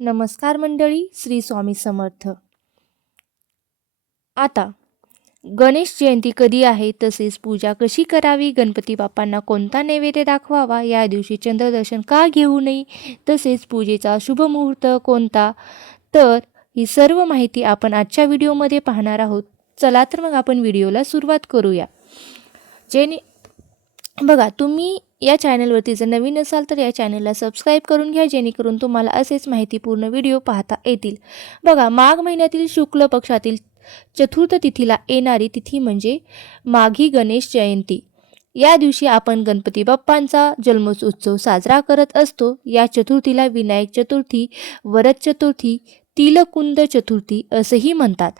नमस्कार मंडळी, श्री स्वामी समर्थ. आता गणेश जयंती कधी आहे, तसेच पूजा कशी करावी, गणपती बाप्पांना कोणता नैवेद्य दाखवावा, या दिवशी चंद्रदर्शन का घेऊ नये, तसेच पूजेचा शुभ मुहूर्त कोणता, तर ही सर्व माहिती आपण आजच्या व्हिडिओमध्ये पाहणार आहोत. चला तर मग आपण व्हिडिओला सुरुवात करूया. बघा, तुम्ही या चॅनलवरती जर नवीन असाल तर या चॅनलला सबस्क्राईब करून घ्या, जेणेकरून तुम्हाला असेच माहितीपूर्ण व्हिडिओ पाहता येतील. बघा, माघ महिन्यातील शुक्ल पक्षातील चतुर्थ तिथीला येणारी तिथी म्हणजे माघी गणेश जयंती. या दिवशी आपण गणपती बाप्पांचा जन्मोत्सव साजरा करत असतो. या चतुर्थीला विनायक चतुर्थी, वरद चतुर्थी, तिलकुंद चतुर्थी असेही म्हणतात.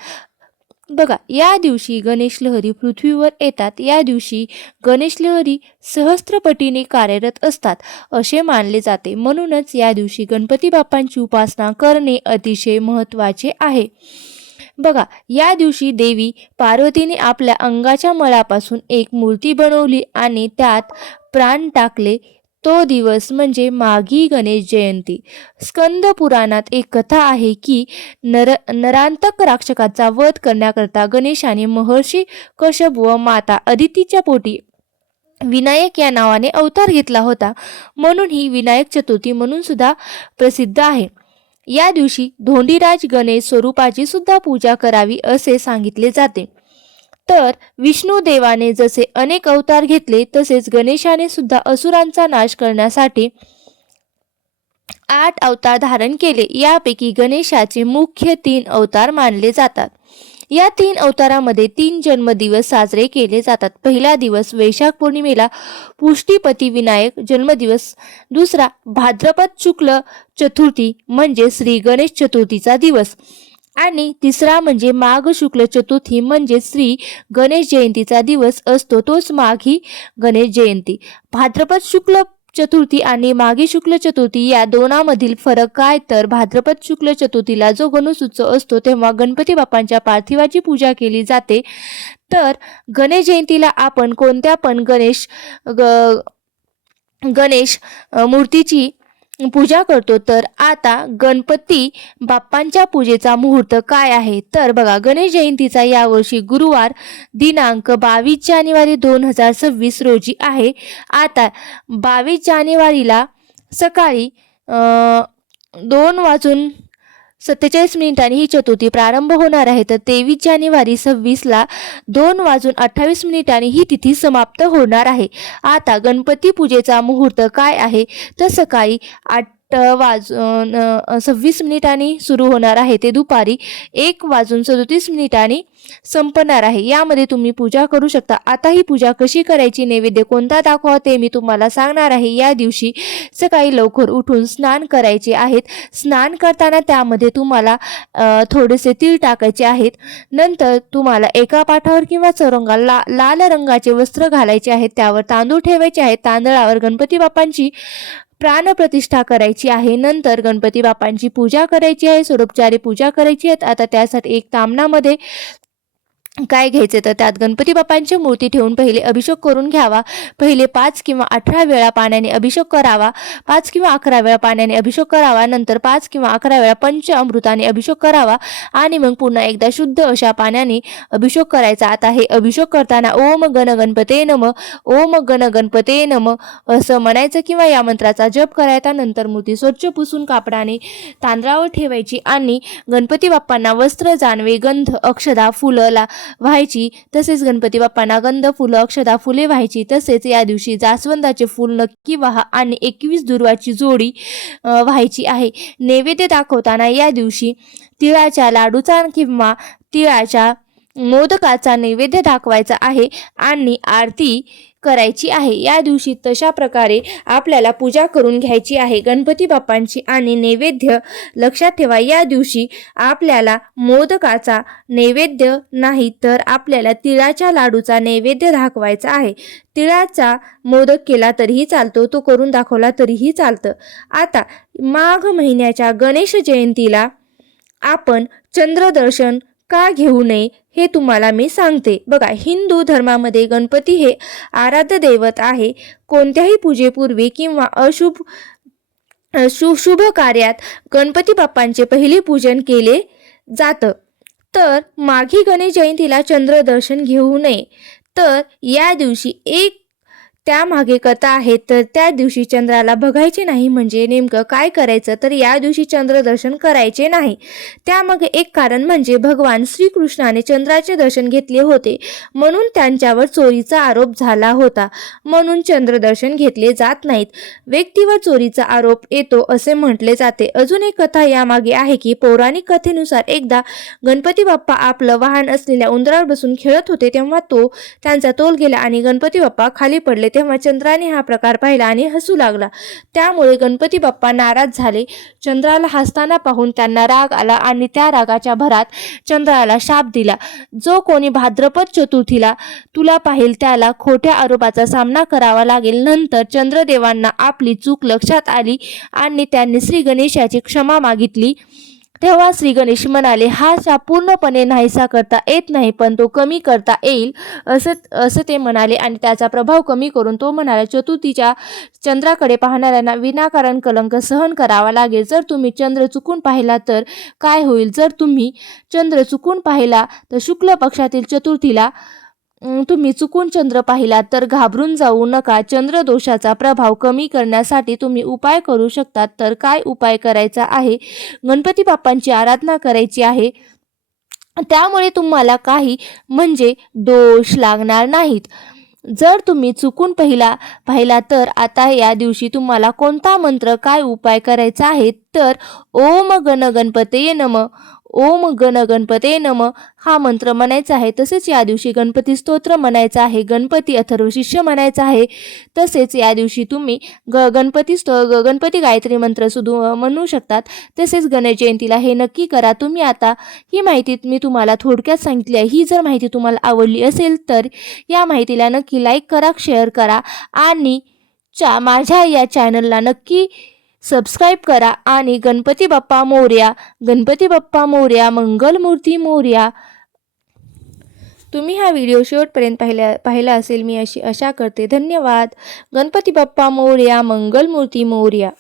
बघा, या दिवशी गणेश लहरी पृथ्वीवर येतात. या दिवशी गणेश लहरी सहस्त्रपटीने कार्यरत असतात असे मानले जाते. म्हणूनच या दिवशी गणपती बाप्पांची उपासना करणे अतिशय महत्त्वाचे आहे. बघा, या दिवशी देवी पार्वतीने आपल्या अंगाच्या मळापासून एक मूर्ती बनवली आणि त्यात प्राण टाकले. तो दिवस म्हणजे माघी गणेश जयंती. स्कंद पुराणात एक कथा आहे की नरांतक राक्षकाचा वध करण्याकरता गणेशाने महर्षी कश्यप व माता अदितीच्या पोटी विनायक या नावाने अवतार घेतला होता. म्हणून ही विनायक चतुर्थी म्हणून सुद्धा प्रसिद्ध आहे. या दिवशी धोंडीराज गणेश स्वरूपाची सुद्धा पूजा करावी असे सांगितले जाते. तर विष्णू देवाने जसे अनेक अवतार घेतले, तसेच गणेशाने सुद्धा असुरांचा नाश करण्यासाठी 8 अवतार धारण केले. यापैकी गणेशाचे मुख्य 3 अवतार मानले जातात. या 3 अवतारामध्ये 3 जन्मदिवस साजरे केले जातात. पहिला दिवस वैशाख पौर्णिमेला पुष्टीपती विनायक जन्मदिवस, दुसरा भाद्रपद शुक्ल चतुर्थी म्हणजे श्री गणेश चतुर्थीचा दिवस, आणि तिसरा म्हणजे माघ शुक्ल चतुर्थी म्हणजे श्री गणेश जयंतीचा दिवस असतो, तोच माघी गणेश जयंती. भाद्रपद शुक्ल चतुर्थी आणि माघी शुक्ल चतुर्थी या दोनामधील फरक काय, तर भाद्रपद शुक्ल चतुर्थीला जो गणेशोत्सव असतो तेव्हा गणपती बाप्पांच्या पार्थिवाची पूजा केली जाते. तर गणेश जयंतीला आपण कोणत्या पण गणेश मूर्तीची पूजा करतो. तर आता गणपती बाप्पांच्या पूजेचा मुहूर्त काय आहे, तर बघा, गणेश जयंतीचा यावर्षी गुरुवार दिनांक 22 जानेवारी 2026 रोजी आहे. आता 22 जानेवारीला सकाळी 2:47 ही चतुर्थी प्रारंभ होणार आहे. तर 23 जानेवारी 26ला 2:28 ही तिथी समाप्त होणार आहे. आता गणपती पूजेचा मुहूर्त काय आहे, तर सकाळी 8:26 सुरू होणार आहे ते दुपारी 1:37 संपणार आहे. यामध्ये तुम्ही पूजा करू शकता. आता ही पूजा कशी करायची, नैवेद्य कोणता दाखवा ते मी तुम्हाला सांगणार आहे. या दिवशी सकाळी लवकर उठून स्नान करायचे आहेत. स्नान करताना त्यामध्ये तुम्हाला थोडेसे तीळ टाकायचे आहेत. नंतर तुम्हाला एका पाठावर किंवा चौरंगाला लाल रंगाचे वस्त्र घालायचे आहेत. त्यावर तांदूळ ठेवायचे आहेत. तांदळावर गणपती बाप्पांची प्राणप्रतिष्ठा करायची आहे. नंतर गणपती बाप्पांची पूजा करायची आहे, षोडोपचारे पूजा करायची आहे. आता त्यासाठी एक तामणामध्ये काय घ्यायचे, तर त्यात गणपती बाप्पांची मूर्ती ठेवून पहिले अभिषेक करून घ्यावा. पहिले 5 किंवा 18 वेळा पाण्याने अभिषेक करावा. 5 किंवा 11 वेळा पाण्याने अभिषेक करावा. नंतर 5 किंवा 11 वेळा पंचामृताने अभिषेक करावा आणि मग पुन्हा एकदा शुद्ध अशा पाण्याने अभिषेक करायचा. आता हे अभिषेक करताना ओम गण गणपते नम, ओम गण गणपते नम असं म्हणायचं किंवा या मंत्राचा जप करायचा. नंतर मूर्ती स्वच्छ पुसून कापडाने तांदळावर ठेवायची आणि गणपती बाप्पांना वस्त्र, जानवे, गंध, अक्षदा, फुलं व्हायची. तसेच गणपती बाप्पांना गंध, फुलं, अक्षदा, फुले व्हायची. तसेच या दिवशी जास्वंदाचे फूल नक्की व्हा आणि 21 दुर्वाची जोडी व्हायची आहे. नैवेद्य दाखवताना या दिवशी तिळाच्या लाडूचा किंवा तिळाच्या मोदकाचा नैवेद्य दाखवायचा आहे आणि आरती करायची आहे. या दिवशी तशा प्रकारे आपल्याला पूजा करून घ्यायची आहे गणपती बाप्पांची. आणि नैवेद्य लक्षात ठेवा, या दिवशी आपल्याला मोदकाचा नैवेद्य नाही तर आपल्याला तिळाच्या लाडूचा नैवेद्य दाखवायचा आहे. तिळाचा मोदक केला तरीही चालतो, तो करून दाखवला तरीही चालतं. आता माघ महिन्याच्या गणेश जयंतीला आपण चंद्रदर्शन का घेऊ नये हे तुम्हाला मी सांगते. बघा, हिंदू धर्मामध्ये गणपती हे आराध्य दैवत आहे. कोणत्याही पूजेपूर्वी किंवा अशुभ शुभ कार्यात गणपती बाप्पांचे पहिले पूजन केले जातं. तर माघी गणेश जयंतीला चंद्र दर्शन घेऊ नये. तर या दिवशी एक त्यामागे कथा आहे. तर त्या दिवशी चंद्राला बघायचे नाही. म्हणजे नेमकं काय करायचं, तर या दिवशी चंद्रदर्शन करायचे नाही. त्यामागे एक कारण म्हणजे भगवान श्रीकृष्णाने चंद्राचे दर्शन घेतले होते, म्हणून त्यांच्यावर चोरीचा आरोप झाला होता. म्हणून चंद्रदर्शन घेतले जात नाहीत. व्यक्तीवर चोरीचा आरोप येतो असे म्हटले जाते. अजून एक कथा यामागे आहे की पौराणिक कथेनुसार एकदा गणपती बाप्पा आपलं वाहन असलेल्या उंदरावर बसून खेळत होते, तेव्हा त्यांचा तोल गेला आणि गणपती बाप्पा खाली पडले. तेव्हा चंद्राने हा प्रकार पाहिला आणि हसू लागला. त्यामुळे गणपती बाप्पा नाराज झाले. चंद्राला हसताना पाहून त्यांना राग आला आणि त्या रागाच्या भरात चंद्राला शाप दिला. जो कोणी भाद्रपद चतुर्थीला तुला पाहिल त्याला खोट्या आरोपाचा सामना करावा लागेल. नंतर चंद्रदेवांना आपली चूक लक्षात आली आणि त्यांनी श्री गणेशाची क्षमा मागितली. तेव्हा श्री गणेश म्हणाले, हा शाप पूर्णपणे नाहीसा करता येत नाही, पण तो कमी करता येईल असं ते म्हणाले आणि त्याचा प्रभाव कमी करून तो म्हणाला, चतुर्थीच्या चंद्राकडे पाहणाऱ्यांना विनाकारण कलंक सहन करावा लागेल. जर तुम्ही चंद्र चुकून पाहिला तर काय होईल? जर तुम्ही चंद्र चुकून पाहिला तर शुक्ल पक्षातील चतुर्थीला तुम्ही चुकून चंद्र पाहिला तर घाबरून जाऊ नका. चंद्रदोषाचा प्रभाव कमी करण्यासाठी तुम्ही उपाय करू शकता. तर काय उपाय करायचा आहे? गणपती बाप्पांची आराधना करायची आहे. त्यामुळे तुम्हाला काही म्हणजे दोष लागणार नाहीत. जर तुम्ही चुकून पाहिला तर आता या दिवशी तुम्हाला कोणता मंत्र, काय उपाय करायचा आहे? तर ओम गण गणपतये नमः, ओम गण गणपतये नमः हा मंत्र म्हणायचा आहे. तसेच या दिवशी गणपती स्तोत्र म्हणायचं आहे, गणपती अथर्व शीर्ष म्हणायचं आहे. तसेच या दिवशी तुम्ही गणपती गायत्री मंत्र सुद्धा म्हणू शकतात. तसेच गणेश जयंतीला हे नक्की करा. तुम्ही आता ही माहिती मी तुम्हाला थोडक्यात सांगितली आहे. ही जर माहिती तुम्हाला आवडली असेल तर या माहितीला नक्की लाईक करा, शेअर करा आणि माझ्या या चॅनलला नक्की सबस्क्राईब करा. आणि गणपती बाप्पा मोरया, गणपती बाप्पा मोरया, मंगलमूर्ती मोरया. तुम्ही हा व्हिडिओ शेवटपर्यंत पाहिला असेल मी अशी आशा करते. धन्यवाद. गणपती बाप्पा मोरया, मंगलमूर्ती मोरया.